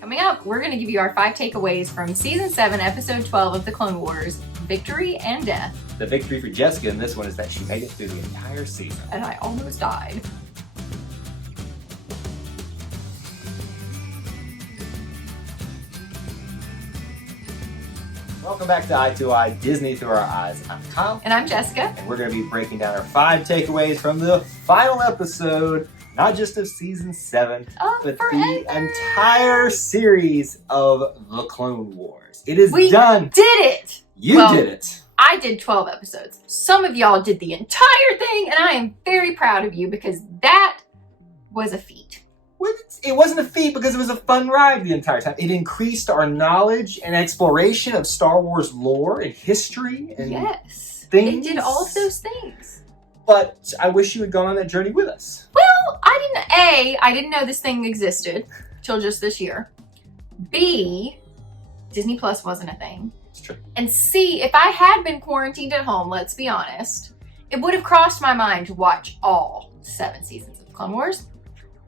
Coming up, we're going to give you our 5 takeaways from Season 7, Episode 12 of The Clone Wars, Victory and Death. The victory for Jessica in this one is that she made it through the entire season. And I almost died. Welcome back to Eye to Eye, Disney Through Our Eyes. I'm Kyle. And I'm Jessica. And we're going to be breaking down our 5 takeaways from the final episode, not just of Season 7, but the entire series of The Clone Wars. It is done. We did it! You did it. I did 12 episodes. Some of y'all did the entire thing, and I am very proud of you because that was a feat. It wasn't a feat because it was a fun ride the entire time. It increased our knowledge and exploration of Star Wars lore and history and things. It did all of those things. But I wish you had gone on that journey with us. Well, I didn't know this thing existed till just this year. B, Disney Plus wasn't a thing. It's true. And C, if I had been quarantined at home, let's be honest, it would have crossed my mind to watch all 7 seasons of Clone Wars.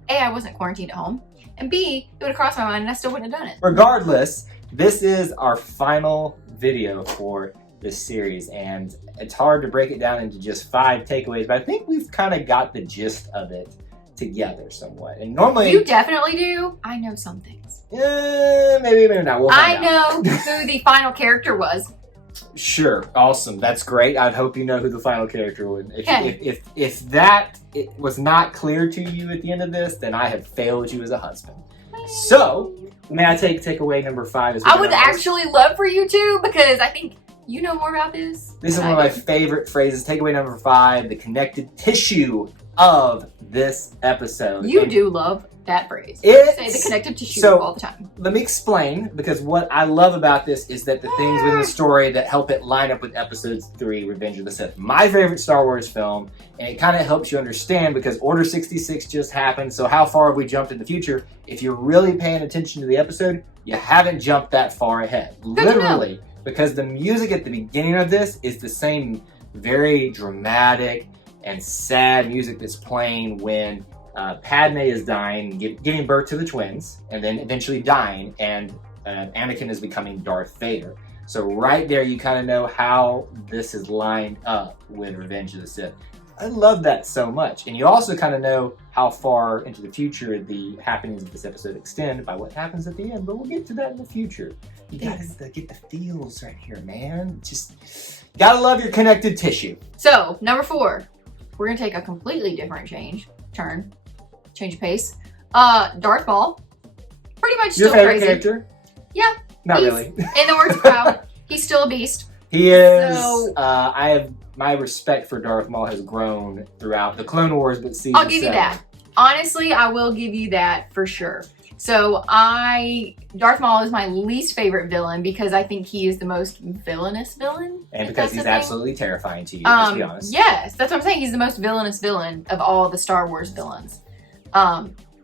A, I wasn't quarantined at home. And B, it would have crossed my mind and I still wouldn't have done it. Regardless, this is our final video for this series. And it's hard to break it down into just 5 takeaways, but I think we've kind of got the gist of it together somewhat. And normally... You definitely do. I know some things. Maybe not. We'll find out. I know who the final character was. Sure. Awesome. That's great. I'd hope you know who the final character would. If that was not clear to you at the end of this, then I have failed you as a husband. So, may I take takeaway number 5 as well? I would actually love for you to, because I think you know more about this. This is one of my favorite phrases. Takeaway number 5, the connective tissue of this episode. You do love that phrase. You say the connective tissue all the time. Let me explain, because what I love about this is that the things within the story that help it line up with Episode 3, Revenge of the Sith. My favorite Star Wars film, and it kind of helps you understand because Order 66 just happened, so how far have we jumped in the future? If you're really paying attention to the episode, you haven't jumped that far ahead. Literally, because the music at the beginning of this is the same very dramatic and sad music that's playing when Padme is dying, giving birth to the twins, and then eventually dying, and Anakin is becoming Darth Vader. So right there, you kind of know how this is lined up with Revenge of the Sith. I love that so much. And you also kind of know how far into the future the happenings of this episode extend by what happens at the end, but we'll get to that in the future. You gotta get the feels right here, man. Just gotta love your connective tissue. So, number 4, we're gonna take a completely different change of pace. Darth Maul, pretty much still your favorite crazy. Character? Yeah. Not really. In the words of Kyle, he's still a beast. He is. So, my respect for Darth Maul has grown throughout the Clone Wars, but season I'll give you that. Honestly, I will give you that for sure. So Darth Maul is my least favorite villain because I think he is the most villainous villain. And because he's absolutely terrifying to you, let's be honest. Yes, that's what I'm saying. He's the most villainous villain of all the Star Wars villains.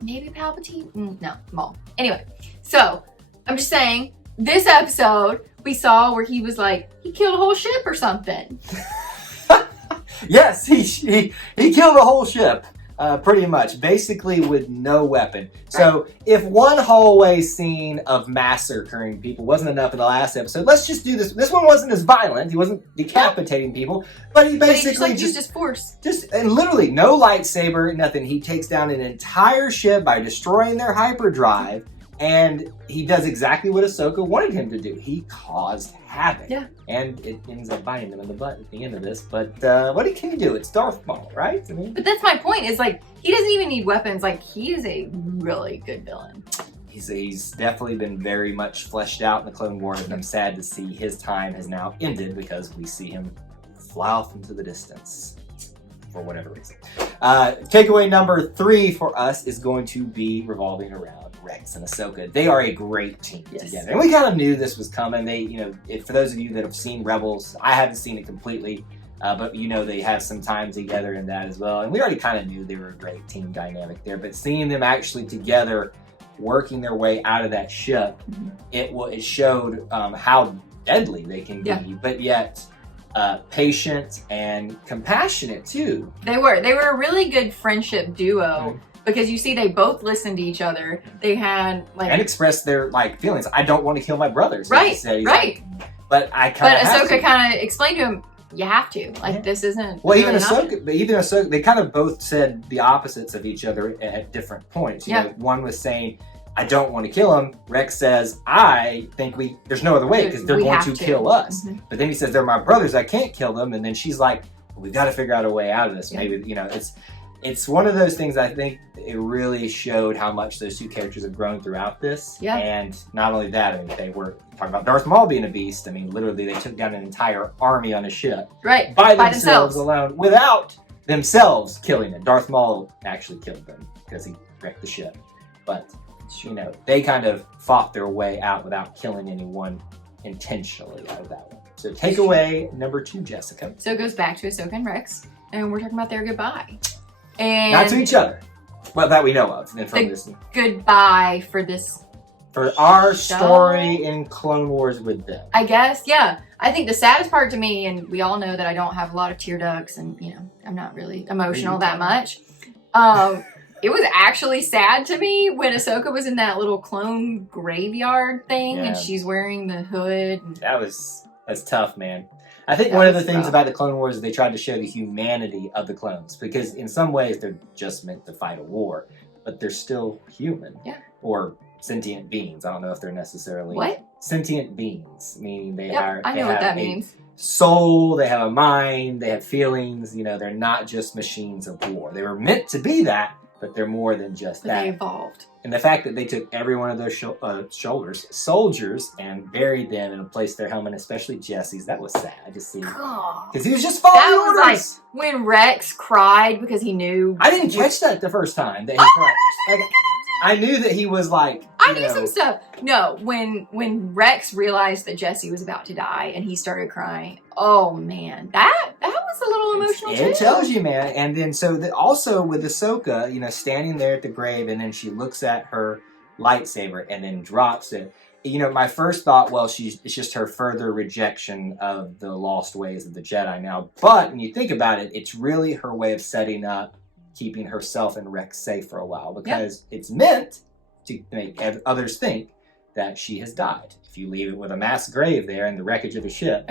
Maybe Palpatine? No, Maul. Anyway, so I'm just saying, this episode we saw where he was like, he killed a whole ship or something. Yes, he killed a whole ship. Pretty much, basically with no weapon. So if one hallway scene of massacring people wasn't enough in the last episode, let's just do this. This one wasn't as violent. He wasn't decapitating people, but he basically used his force. And literally no lightsaber, nothing. He takes down an entire ship by destroying their hyperdrive, and he does exactly what Ahsoka wanted him to do. He caused havoc. Yeah. And it ends up biting him in the butt at the end of this. But what can he do? It's Darth Maul, right? I mean, but that's my point, is like, he doesn't even need weapons. Like, he is a really good villain. He's definitely been very much fleshed out in the Clone Wars, and I'm sad to see his time has now ended because we see him fly off into the distance for whatever reason. Takeaway number 3 for us is going to be revolving around Rex and Ahsoka. They are a great team together. And we kind of knew this was coming. They, for those of you that have seen Rebels, I haven't seen it completely, but they have some time together in that as well. And we already kind of knew they were a great team dynamic there, but seeing them actually together, working their way out of that ship, it showed how deadly they can be, but yet patient and compassionate too. They were a really good friendship duo. because you see they both listened to each other. They had like and expressed their like feelings. I don't want to kill my brothers. Right, he said. He's right. Like, but I kind of. But Ahsoka kind of explained to him, "You have to. Like this isn't." Well, really even Ahsoka, they kind of both said the opposites of each other at different points. You know, one was saying, "I don't want to kill him." Rex says, "I think there's no other way because they're going to kill us." Mm-hmm. But then he says, "They're my brothers. I can't kill them." And then she's like, "We've got to figure out a way out of this." Yeah. Maybe it's one of those things. I think it really showed how much those two characters have grown throughout this. Yeah. And not only that, I mean, they were talking about Darth Maul being a beast. I mean, literally, they took down an entire army on a ship, right, by themselves alone, without themselves killing it. Darth Maul actually killed them because he wrecked the ship, but you know, they kind of fought their way out without killing anyone intentionally out of that one. So takeaway number 2, Jessica. So it goes back to Ahsoka and Rex, and we're talking about their goodbye. And not to each other. Well, that we know of. And from this goodbye for this. For our story in Clone Wars with them. I guess, yeah. I think the saddest part to me, and we all know that I don't have a lot of tear ducts, and you know, I'm not really emotional that much. It was actually sad to me when Ahsoka was in that little clone graveyard thing, and she's wearing the hood. That's tough, man. I think one of the things about the Clone Wars is they tried to show the humanity of the clones, because in some ways they're just meant to fight a war, but they're still human. Yeah. Or sentient beings. I don't know if they're necessarily what? Sentient beings, meaning they are. I know what that means. Soul, they have a mind, they have feelings. You know, they're not just machines of war. They were meant to be that, but they're more than just that. They evolved. And the fact that they took every one of those soldiers, and buried them and placed their helmet, especially Jesse's, that was sad to see. Because he was just following orders. That was like when Rex cried because he knew. I didn't catch that the first time that he cried. Like, I knew that he was like. I knew some stuff. No, when Rex realized that Jesse was about to die and he started crying. Oh man, that was a little emotional too. It tells you, man. And then also with Ahsoka, you know, standing there at the grave, and then she looks at her lightsaber and then drops it. You know, my first thought, well, it's just her further rejection of the lost ways of the Jedi now. But when you think about it, it's really her way of setting up, keeping herself and Rex safe for a while, because it's meant to make others think that she has died. If you leave it with a mass grave there in the wreckage of a ship,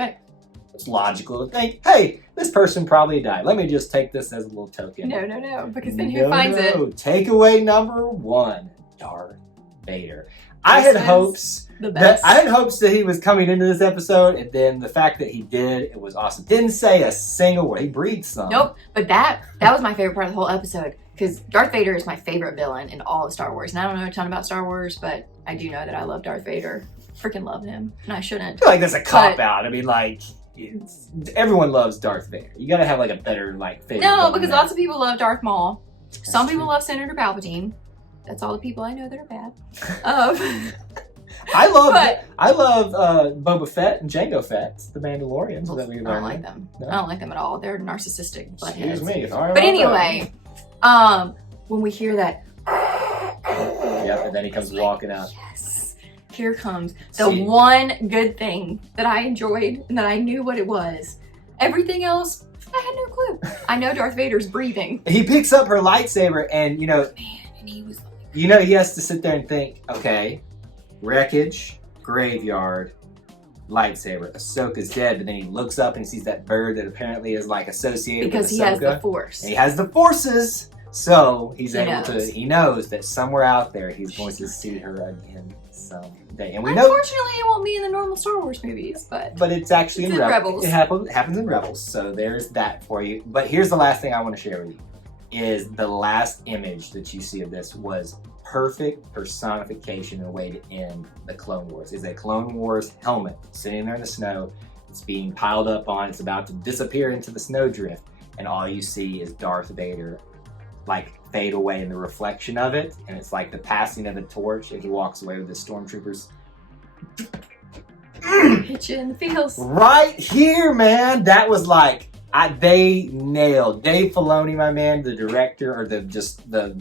it's logical to think, hey, this person probably died. Let me just take this as a little token. No, because then who finds it? Takeaway number 1, Darth Vader. I had hopes that he was coming into this episode, and then the fact that he did, it was awesome. Didn't say a single word. He breathed some. Nope, but that was my favorite part of the whole episode, because Darth Vader is my favorite villain in all of Star Wars. And I don't know a ton about Star Wars, but I do know that I love Darth Vader. Freaking love him, and I shouldn't. I feel like that's a cop-out. I mean, like, everyone loves Darth Vader. You gotta have like a better favorite. No, because lots of people love Darth Maul. Some people love Senator Palpatine. That's all the people I know that are bad. I love Boba Fett and Jango Fett, the Mandalorians. Well, I don't like them. No? I don't like them at all. They're narcissistic. Excuse me. But anyway, when we hear that, and then he comes walking out. Yes, here comes the one good thing that I enjoyed and that I knew what it was. Everything else, I had no clue. I know Darth Vader's breathing. He picks up her lightsaber, and man, and he was. You know, he has to sit there and think, okay, wreckage, graveyard, lightsaber. Ahsoka's dead, but then he looks up and he sees that bird that apparently is associated with Ahsoka. Because he has the Force. And he has the Forces, so he knows that somewhere out there he's going to see her again someday. And we Unfortunately, it won't be in the normal Star Wars movies, but it's actually in Rebels. It happens in Rebels, so there's that for you. But here's the last thing I want to share with you. Is the last image that you see of this was perfect personification and a way to end the Clone Wars. It's a Clone Wars helmet sitting there in the snow. It's being piled up on. It's about to disappear into the snowdrift. And all you see is Darth Vader fade away in the reflection of it. And it's like the passing of a torch, and he walks away with the stormtroopers. Hit you in the feels. Right here, man. That was they nailed Dave Filoni, my man, the director, or the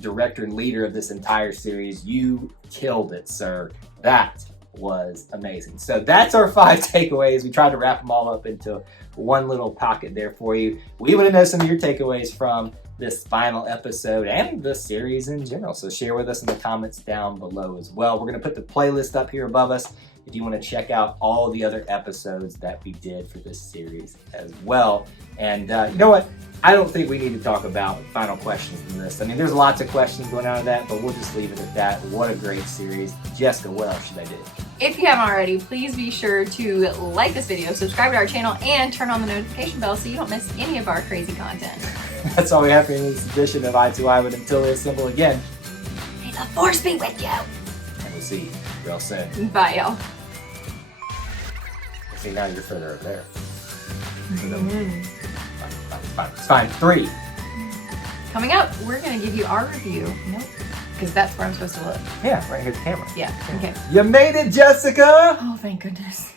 director and leader of this entire series. You killed it, sir. That was amazing. So that's our 5 takeaways. We tried to wrap them all up into one little pocket there for you. We want to know some of your takeaways from this final episode and the series in general. So share with us in the comments down below as well. We're going to put the playlist up here above us if you want to check out all the other episodes that we did for this series as well. And you know what? I don't think we need to talk about final questions in this. I mean, there's lots of questions going out of that, but we'll just leave it at that. What a great series. Jessica, what else should I do? If you haven't already, please be sure to like this video, subscribe to our channel, and turn on the notification bell so you don't miss any of our crazy content. That's all we have for this edition of I2I, but until we assemble again, May the force be with you. and we'll see you real soon. Bye, y'all. See, now you're further over there. It's fine. 3. Coming up, we're going to give you our review. Nope. Because that's where I'm supposed to look. Yeah, right here, the camera. Yeah, okay. You made it, Jessica! Oh, thank goodness.